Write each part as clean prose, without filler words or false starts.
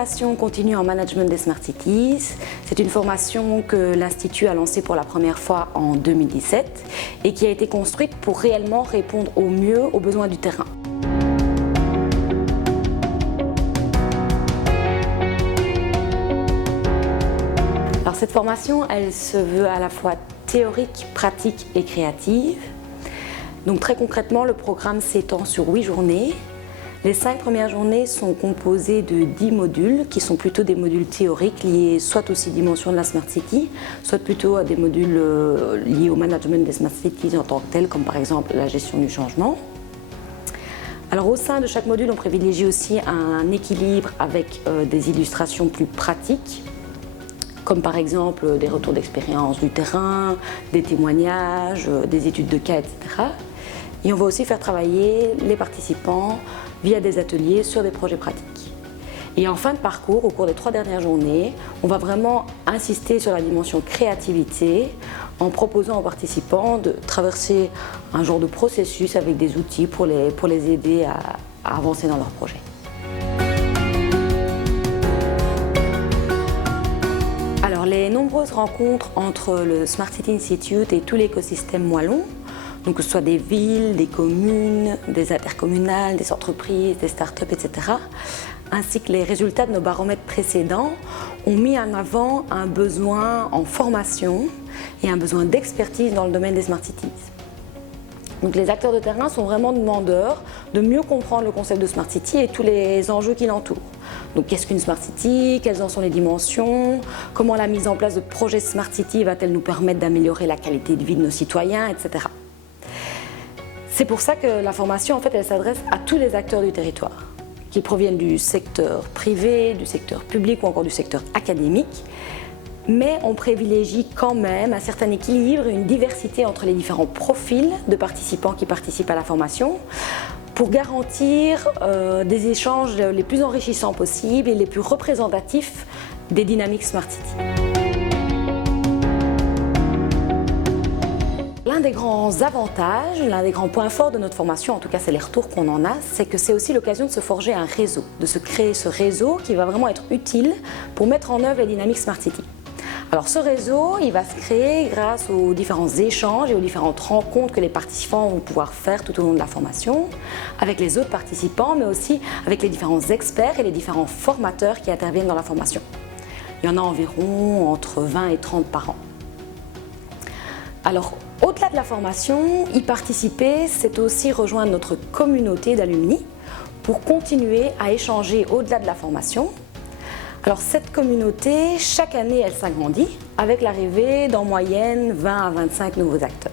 formation continue en management des Smart Cities. C'est une formation que l'Institut a lancée pour la première fois en 2017 et qui a été construite pour réellement répondre au mieux aux besoins du terrain. Alors cette formation, elle se veut à la fois théorique, pratique et créative. Donc très concrètement, le programme s'étend sur 8 journées. Les 5 premières journées sont composées de 10 modules qui sont plutôt des modules théoriques liés soit aux 6 dimensions de la Smart City, soit plutôt à des modules liés au management des Smart Cities en tant que tel, comme par exemple la gestion du changement. Alors au sein de chaque module, on privilégie aussi un équilibre avec des illustrations plus pratiques, comme par exemple des retours d'expérience du terrain, des témoignages, des études de cas, etc. Et on va aussi faire travailler les participants via des ateliers sur des projets pratiques. Et en fin de parcours, au cours des 3 dernières journées, on va vraiment insister sur la dimension créativité en proposant aux participants de traverser un genre de processus avec des outils pour les aider à avancer dans leur projet. Alors, les nombreuses rencontres entre le Smart City Institute et tout l'écosystème wallon, donc que ce soit des villes, des communes, des intercommunales, des entreprises, des startups, etc., ainsi que les résultats de nos baromètres précédents, ont mis en avant un besoin en formation et un besoin d'expertise dans le domaine des Smart Cities. Donc les acteurs de terrain sont vraiment demandeurs de mieux comprendre le concept de Smart City et tous les enjeux qui l'entourent. Donc qu'est-ce qu'une Smart City? Quelles en sont les dimensions? Comment la mise en place de projets Smart City va-t-elle nous permettre d'améliorer la qualité de vie de nos citoyens, etc. C'est pour ça que la formation, en fait, elle s'adresse à tous les acteurs du territoire, qu'ils proviennent du secteur privé, du secteur public ou encore du secteur académique. Mais on privilégie quand même un certain équilibre et une diversité entre les différents profils de participants qui participent à la formation pour garantir des échanges les plus enrichissants possibles et les plus représentatifs des dynamiques Smart City. L'un des grands avantages, l'un des grands points forts de notre formation, en tout cas c'est les retours qu'on en a, c'est que c'est aussi l'occasion de se forger un réseau, de se créer ce réseau qui va vraiment être utile pour mettre en œuvre les dynamiques Smart City. Alors ce réseau, il va se créer grâce aux différents échanges et aux différentes rencontres que les participants vont pouvoir faire tout au long de la formation, avec les autres participants, mais aussi avec les différents experts et les différents formateurs qui interviennent dans la formation. Il y en a environ entre 20 et 30 par an. Alors, au-delà de la formation, y participer, c'est aussi rejoindre notre communauté d'alumni pour continuer à échanger au-delà de la formation. Alors cette communauté, chaque année, elle s'agrandit avec l'arrivée d'en moyenne 20 à 25 nouveaux acteurs.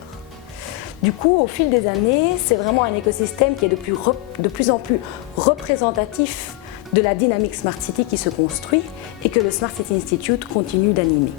Du coup, au fil des années, c'est vraiment un écosystème qui est de plus en plus représentatif de la dynamique Smart City qui se construit et que le Smart City Institute continue d'animer.